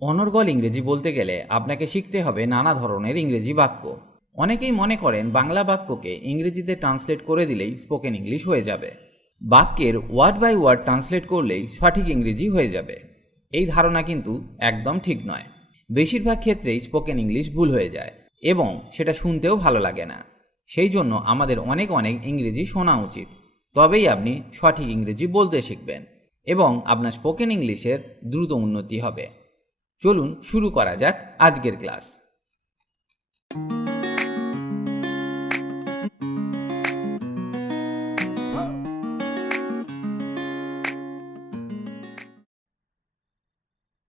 অনর্গল ইংরেজি বলতে গেলে আপনাকে শিখতে হবে নানা ধরনের ইংরেজি বাক্য। অনেকেই মনে করেন বাংলা বাক্যকে ইংরেজিতে ট্রান্সলেট করে দিলেই স্পোকেন ইংলিশ হয়ে যাবে। বাক্যের ওয়ার্ড বাই ওয়ার্ড ট্রান্সলেট করলেই সঠিক ইংরেজি হয়ে যাবে। এই ধারণা কিন্তু একদম ঠিক নয়। বেশিরভাগ ক্ষেত্রেই স্পোকেন ইংলিশ ভুল হয়ে যায় এবং সেটা শুনতেও ভালো লাগে না। সেই জন্য আমাদের অনেক অনেক ইংরেজি শোনা উচিত, তবেই আপনি সঠিক ইংরেজি বলতে শিখবেন এবং আপনার স্পোকেন ইংলিশের দ্রুত উন্নতি হবে। চলুন শুরু করা যাক আজকের ক্লাস।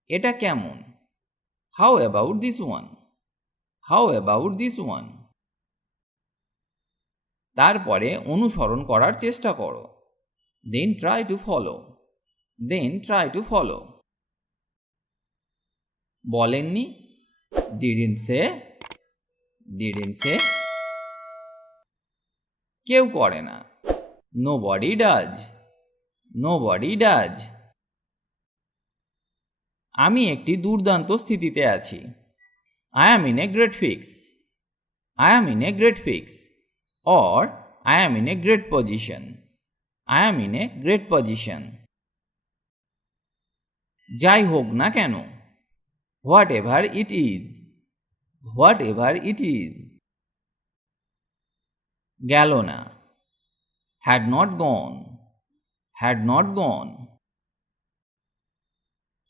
এটা কেমন? How about this one? How about this one? তারপরে অনুসরণ করার চেষ্টা করো। Then try to follow. Then try to follow. বলেননি? Didn't say? Didn't say? কেউ করে না। Nobody does. Nobody does. আমি একটি দুর্দান্ত স্থিতিতে আছি। I am in a great fix. I am in a great fix. Or I am in a great position. I am in a great position. যাই হোক না কেন? Whatever it is. Whatever it is. গেল না। Had not gone. Had not gone.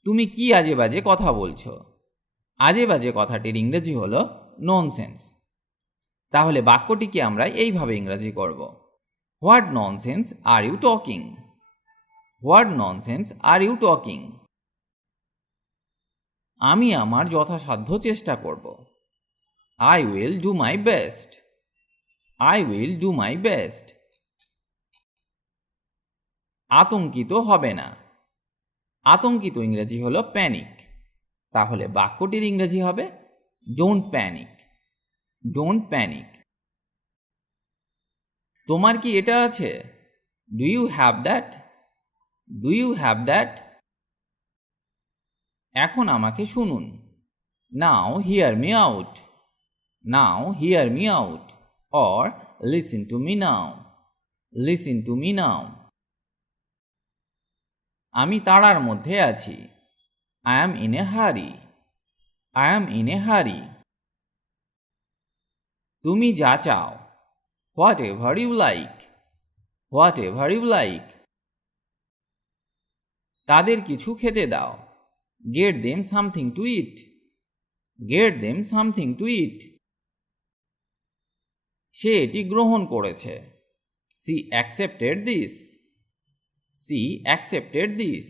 তুমি কি আজে বাজে কথা বলছো? আজে বাজে কথাটির ইংরেজি হলো ননসেন্স। তাহলে বাক্যটিকে আমরা এইভাবে ইংরেজি করব। What nonsense are you talking? What nonsense are you talking? আমি আমার যথাসাধ্য চেষ্টা করব। I will do my best. I will do my best. আতঙ্কিত হবে না। আতঙ্কিত ইংরেজি হলো প্যানিক। তাহলে বাক্যটির ইংরেজি হবে ডোন্ট প্যানিক। Don't panic. তোমার কি এটা আছে? Do you have that? Do you have that? এখন আমাকে শুনুন। Now hear me out. Now hear me out. Or listen to me now. Listen to me now. আমি তাড়ার মধ্যে আছি। আই অ্যাম ইন এ হারি। আই অ্যাম ইন এ হারি। তুমি যা চাও। Whatever you like. Whatever you like. তাদের কিছু খেতে দাও। Get them something to eat. Get them something to eat. সে এটি গ্রহণ করেছে। She accepted this. She accepted this.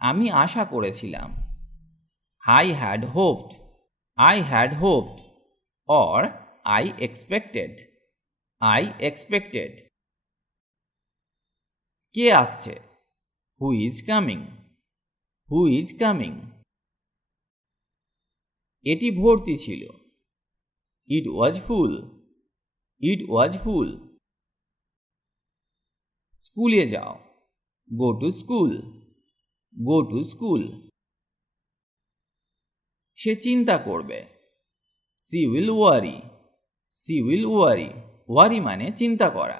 আমি আশা করেছিলাম। I had hoped. I had hoped. Or I expected. I expected. কে আসছে? Who is coming. Who is coming. এটি ভর্তি ছিল। ইট ওয়াজ ফুল। ইট ওয়াজ ফুল। স্কুলে যাও। Go to school. Go to school. সে চিন্তা করবে। She will worry. She will worry. Worry মানে চিন্তা করা।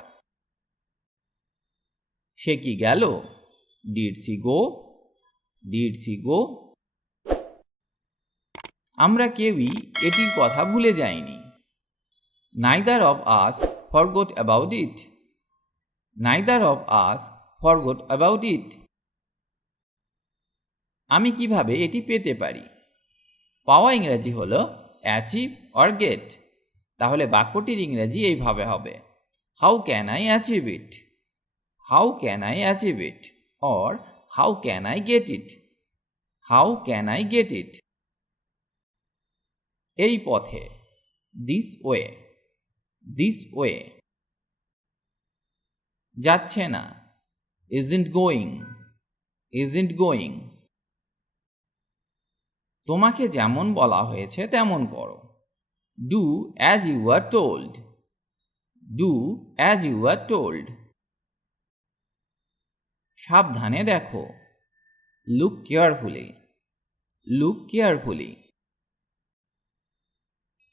সে কি গেল? Did she go? Did she go? আমরা কেউই এটির কথা ভুলে যাইনি। Neither of us forgot about it. Neither of us forgot about it. আমি কিভাবে এটি পেতে পারি? পাওয়া ইংরেজি হলো অ্যাচিভ অর গেট। তাহলে বাক্যটির ইংরেজি এইভাবে হবে, how can I achieve it? How can I achieve it? Or how can I get it? How can I get it? এই পথে। This way. This way. যাচ্ছে না। Isn't going. Isn't going. তোমাকে যেমন বলা হয়েছে তেমন করো। Do as you are told. Do as you are told. সাবধানে দেখো। Look carefully, look carefully.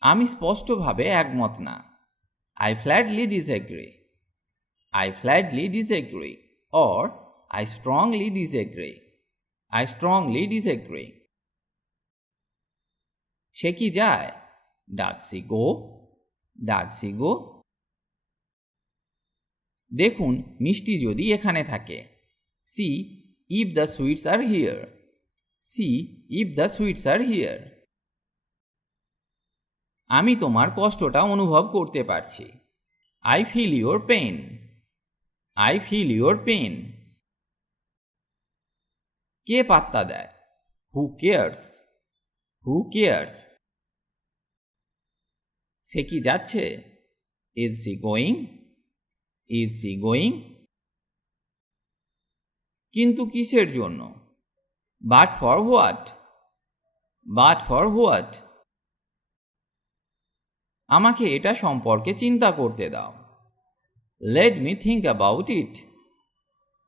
আমি স্পষ্টভাবে একমত না। I flatly disagree, I flatly disagree or I strongly disagree, I strongly disagree. সে কি যায়? Does she go, does she go. দেখুন মিষ্টি যদি এখানে থাকে। See if the sweets are here, see if the sweets are here. আমি তোমার কষ্টটা অনুভব করতে পারছি। I feel your pain, I feel your pain. কে পাত্তা দেয়? Who cares, who cares. সে কি যাচ্ছে? Is she going, is she going. কিন্তু কিসের জন্য? But for what, but for what. আমাকে এটা সম্পর্কে চিন্তা করতে দাও। Let me think about it,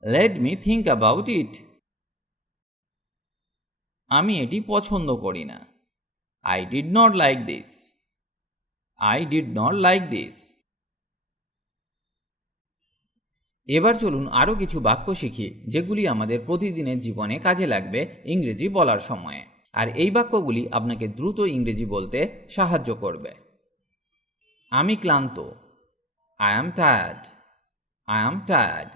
let me think about it. আমি এটি পছন্দ করি না। I did not like this, I did not like this. এবার চলুন আরও কিছু বাক্য শিখি যেগুলি আমাদের প্রতিদিনের জীবনে কাজে লাগবে ইংরেজি বলার সময়ে, আর এই বাক্যগুলি আপনাকে দ্রুত ইংরেজি বলতে সাহায্য করবে। আমি ক্লান্ত। I am tired, I am tired.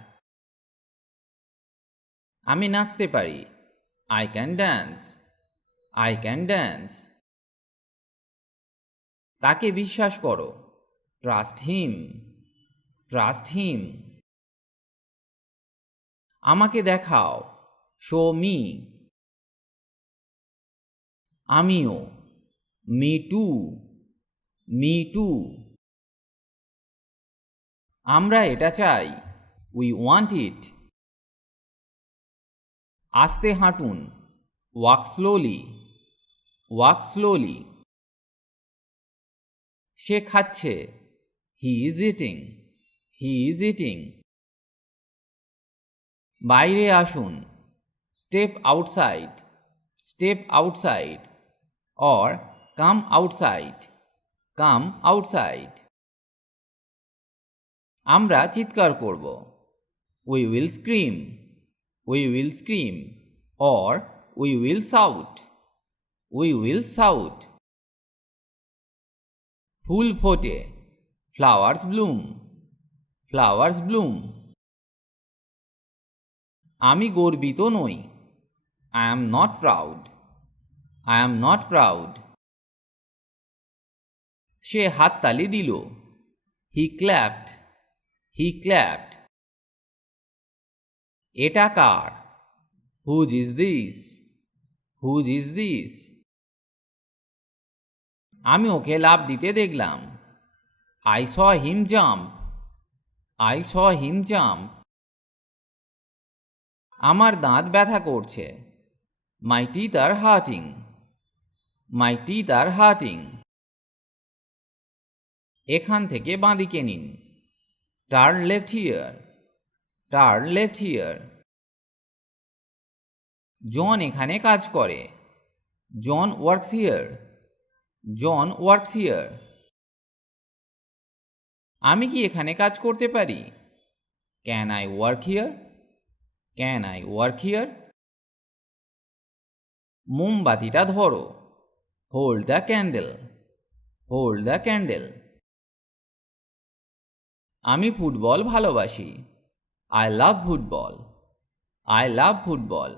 আমি নাচতে পারি। I can dance, I can dance. তাকে বিশ্বাস করো। Trust him, trust him. আমাকে দেখাও। Show me. আমিও। Me too, me too. আমরা এটা চাই। We want it. আস্তে হাঁটুন। Walk slowly, walk slowly. সে খাচ্ছে। He is eating, he is eating. বাইরে আসুন। Step outside, step outside or come outside, come outside. আমরা চিৎকার করব। We will scream, we will scream or we will shout, we will shout. ফুল ফোটে। Flowers bloom, flowers bloom. আমি গর্বিত নই। I am not proud, I am not proud. সে হাততালি দিল। He clapped, he clapped. এটা কার? Whose is this, whose is this. আমি ওকে লাফ দিতে দেখলাম। I saw him jump, I saw him jump. আমার দাঁত ব্যথা করছে। My teeth are hurting, my teeth are hurting. এখান থেকে বাঁদিকে নিন। Turn left here, turn left here. John এখানে কাজ করে। John works here, John works here. আমি কি এখানে কাজ করতে পারি? Can I work here, can I work here. মোমবাতিটা ধরো। Hold the candle, hold the candle. আমি ফুটবল ভালোবাসি। I love football, I love football.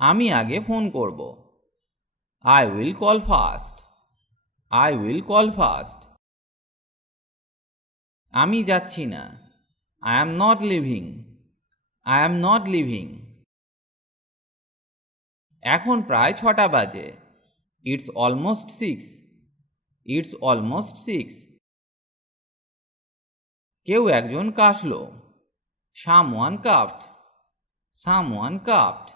আমি আগে ফোন করব। I will call first, I will call first. আমি যাচ্ছি না। I am not leaving, I am not living. এখন প্রায় 6টা বাজে। It's almost 6, it's almost 6। কেউ একজন কাশল। Someone কাফড, someone কাফড।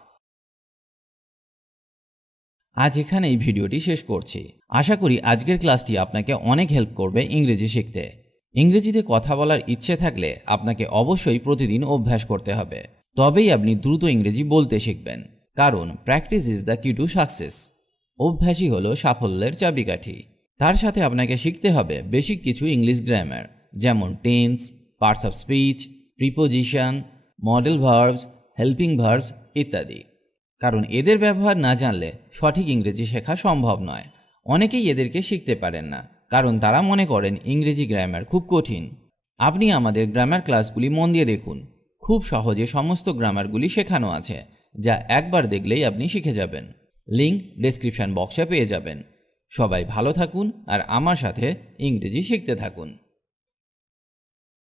আজ এখানেই ভিডিওটি শেষ করছি। আশা করি আজকের ক্লাসটি আপনাকে অনেক হেল্প করবে ইংরেজি শিখতে। ইংরেজিতে কথা বলার ইচ্ছে থাকলে আপনাকে অবশ্যই প্রতিদিন অভ্যাস করতে হবে। তবেই আপনি দ্রুত ইংরেজি বলতে শিখবেন, কারণ প্র্যাকটিস ইজ দ্য কি টু সাকসেস। অভ্যাসই হলো সাফল্যের চাবিকাঠি। তার সাথে আপনাকে শিখতে হবে বেসিক কিছু ইংলিশ গ্রামার, যেমন tense, parts of speech, preposition, model verbs, helping verbs ইত্যাদি। কারণ এদের ব্যবহার না জানলে সঠিক ইংরেজি শেখা সম্ভব নয়। অনেকেই এদেরকে শিখতে পারেন না, কারণ তারা মনে করেন ইংরেজি গ্রামার খুব কঠিন। আপনি আমাদের গ্রামার ক্লাসগুলি মন দিয়ে দেখুন, খুব সহজে সমস্ত গ্রামারগুলি শেখানো আছে, যা একবার দেখলেই আপনি শিখে যাবেন। লিঙ্ক ডেসক্রিপশন বক্সে পেয়ে যাবেন। সবাই ভালো থাকুন আর আমার সাথে ইংরেজি শিখতে থাকুন।